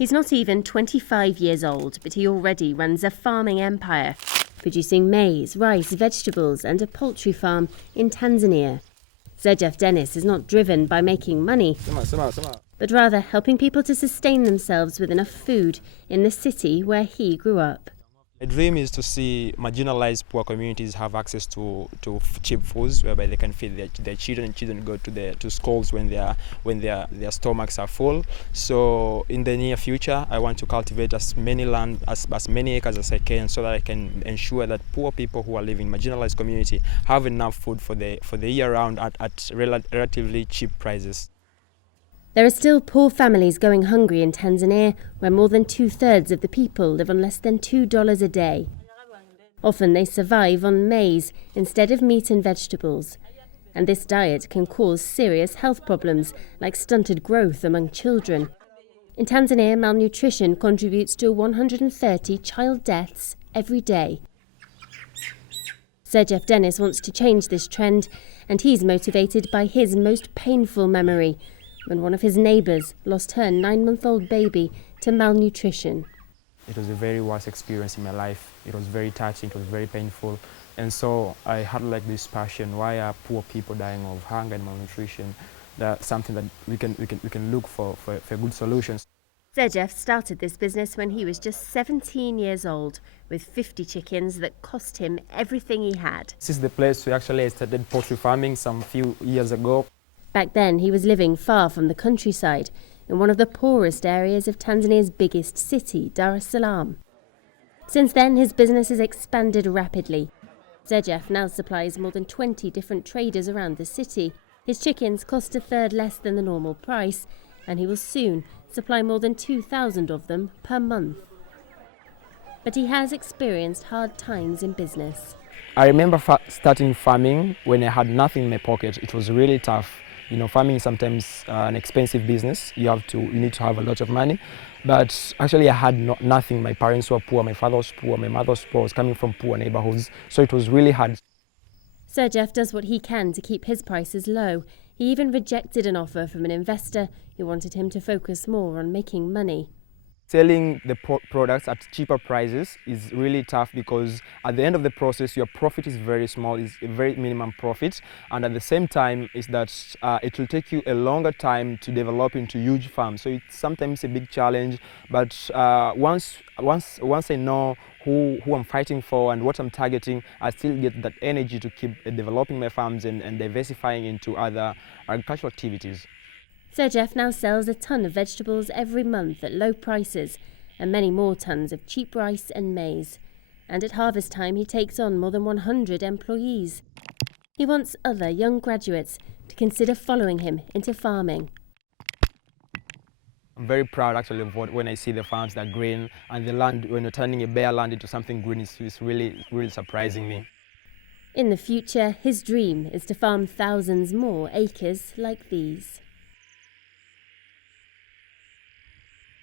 He's not even 25 years old, but he already runs a farming empire, producing maize, rice, vegetables and a poultry farm in Tanzania. Sirjeff Dennis is not driven by making money, but rather helping people to sustain themselves with enough food in the city where he grew up. My dream is to see marginalized poor communities have access to cheap foods whereby they can feed their children, and children go to schools when their stomachs are full. So in the near future, I want to cultivate as many acres as I can, so that I can ensure that poor people who are living in marginalized community have enough food for the year round at relatively cheap prices. There are still poor families going hungry in Tanzania, where more than 2/3 of the people live on less than $2 a day. Often they survive on maize instead of meat and vegetables. And this diet can cause serious health problems like stunted growth among children. In Tanzania, malnutrition contributes to 130 child deaths every day. Sirjeff Dennis wants to change this trend, and he's motivated by his most painful memory, when one of his neighbours lost her 9-month-old baby to malnutrition. It was a very worst experience in my life. It was very touching, it was very painful. And so I had like this passion, why are poor people dying of hunger and malnutrition? That's something that we can look for good solutions. Sirjeff started this business when he was just 17 years old, with 50 chickens that cost him everything he had. This is the place we actually started poultry farming some few years ago. Back then, he was living far from the countryside, in one of the poorest areas of Tanzania's biggest city, Dar es Salaam. Since then, his business has expanded rapidly. Sirjeff now supplies more than 20 different traders around the city. His chickens cost 1/3 less than the normal price, and he will soon supply more than 2,000 of them per month. But he has experienced hard times in business. I remember starting farming when I had nothing in my pocket. It was really tough. You know, farming is sometimes an expensive business. You need to have a lot of money. But actually I had nothing. My parents were poor, my father was poor, my mother was poor. I was coming from poor neighborhoods. So it was really hard. Sirjeff does what he can to keep his prices low. He even rejected an offer from an investor who wanted him to focus more on making money. Selling the products at cheaper prices is really tough, because at the end of the process your profit is very small, it's a very minimum profit, and at the same time is that it will take you a longer time to develop into huge farms. So it's sometimes a big challenge, but once I know who I'm fighting for and what I'm targeting, I still get that energy to keep developing my farms and diversifying into other agricultural activities. Sirjeff now sells a ton of vegetables every month at low prices, and many more tons of cheap rice and maize. And at harvest time he takes on more than 100 employees. He wants other young graduates to consider following him into farming. I'm very proud actually of when I see the farms that are green, and the land, when you're turning a bare land into something green, is really surprising me. In the future, his dream is to farm thousands more acres like these.